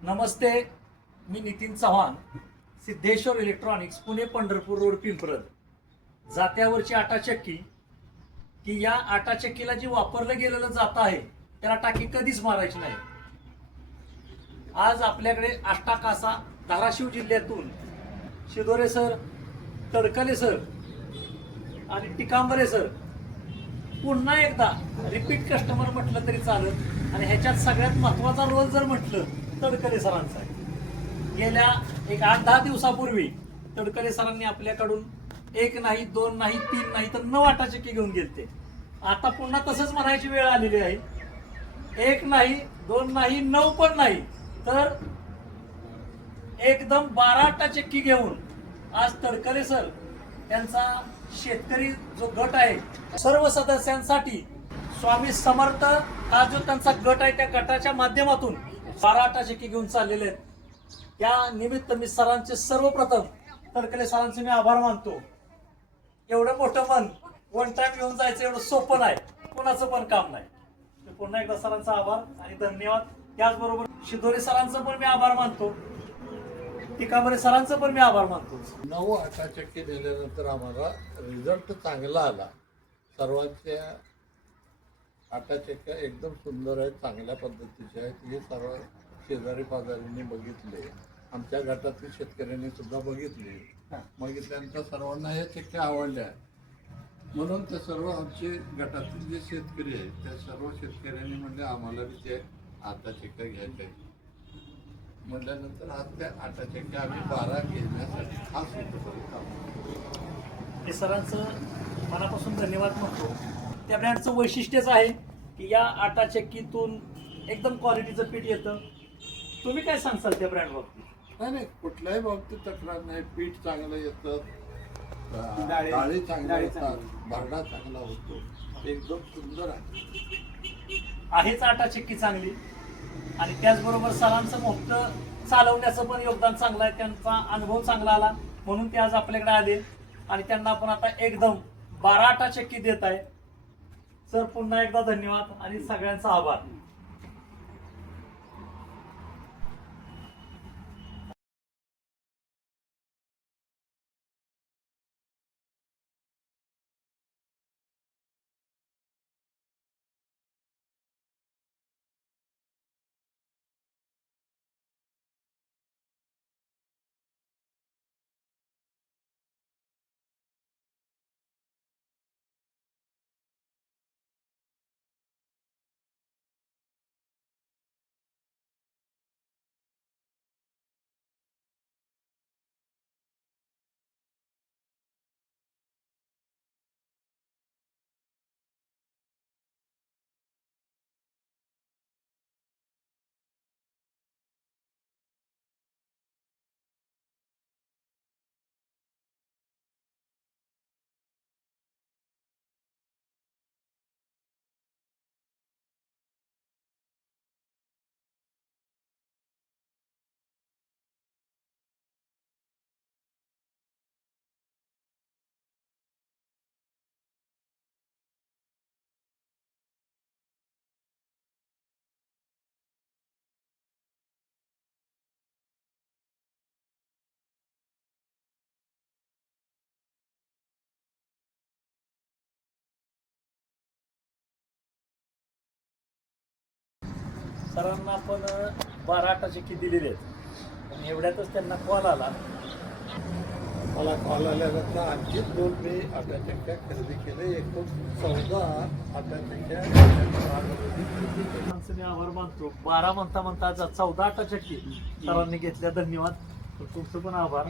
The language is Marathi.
नमस्ते, मी नितीन चव्हाण, सिद्धेश्वर इलेक्ट्रॉनिक्स, पुणे पंढरपूर रोड, पिंपरद. जात्यावरची आटाचक्की की या आटाचक्कीला जी वापरलं गेलेलं जात आहे त्याला टाकी कधीच मारायची नाही. आज आपल्याकडे आष्टाकासा धाराशिव जिल्ह्यातून शिदोरे सर, तडकले सर आणि टिकांबरे सर पुन्हा एकदा रिपीट कस्टमर म्हटलं तरी चालत आणि ह्याच्यात सगळ्यात महत्वाचा रोल जर म्हटलं तडकले सरांचा आहे. गेल्या एक 8-10 दिवसापूर्वी तडकले सरांनी आपल्याकडून 1 नाही 2 नाही 3 नाही तर 9 आटाचक्की घेऊन गेलते. आता पुन्हा तसंच म्हणायची वेळ आलेली आहे. 1 नाही 2 नाही 9 पण नाही तर एकदम 12 आटाचक्की घेऊन आज तडकले सर त्यांचा शेतकरी जो गट आहे सर्व सदस्यांसाठी स्वामी समर्थ हा जो त्यांचा गट आहे त्या गटाच्या माध्यमातून 12 आटाचक्की घेऊन चाललेले आहेत. या निमित्त मी सरांचे सर्वप्रथम तडकले सरांचे मी आभार मानतो. एवढं मोठं मन वन टाइम घेऊन जायचं एवढं सोपं नाही, कोणाचं पण काम नाही. पुन्हा एकदा सरांचा आभार आणि धन्यवाद. त्याचबरोबर शिदोरे सरांचं पण मी आभार मानतो, टिकांबरे सरांचं पण मी आभार मानतो. 9 आटाचक्की दिल्यानंतर आम्हाला रिझल्ट चांगला आला. सर्वांच्या आटाचक्क्या एकदम सुंदर आहेत, चांगल्या पद्धतीच्या आहेत. हे सर्व शेजारी पाजारींनी बघितले, आमच्या गटातील शेतकऱ्यांनी सुद्धा बघितल्यानंतर सर्वांना या चक्क्या आवडल्या. म्हणून ते सर्व आमचे गटातील जे शेतकरी आहेत त्या सर्व शेतकऱ्यांनी म्हणले आम्हाला बी ते आटाचक्क्या घ्यायच्या आहेत. म्हटल्यानंतर आज त्या आटाचक्क्या आम्ही 12 घेण्यासाठी खास हे सरांचं मनापासून धन्यवाद म्हणतो. त्या ब्रँडचं वैशिष्ट्यच आहे की या आटाचक्कीतून एकदम क्वालिटीचं पीठ येतं. तुम्ही काय सांगसाल त्या ब्रँड बाबतीत? नाही, कुठल्याही बाबतीत तक्रार नाही. पीठ चांगलं येतं, डाळी चांगल्या येतात, भरडा चांगला होतो, एकदम सुंदर आहेच आटाचक्की चांगली आणि त्याचबरोबर सरांचं मोठं चालवण्याचं पण योगदान चांगलं आहे. त्यांचा अनुभव चांगला आला म्हणून ते आज आपल्याकडे आले आणि त्यांना आपण आता एकदम 12 आटाचक्की देत आहे. सर पुन्हा एकदा धन्यवाद आणि सगळ्यांचा आभार. सरांना आपण 12 आटाचक्की दिलेली आहेत आणि एवढ्यातच त्यांना कॉल आला. मला कॉल आल्यानंतर आणखी 2 मी आटाचक्क्या खरेदी केले. एकूण 14 आटाचक्क्या मी आभार मानतो. 12 म्हणता म्हणता 14 आटाचक्की सरांनी घेतल्या. धन्यवाद. तुमचं पण आभार.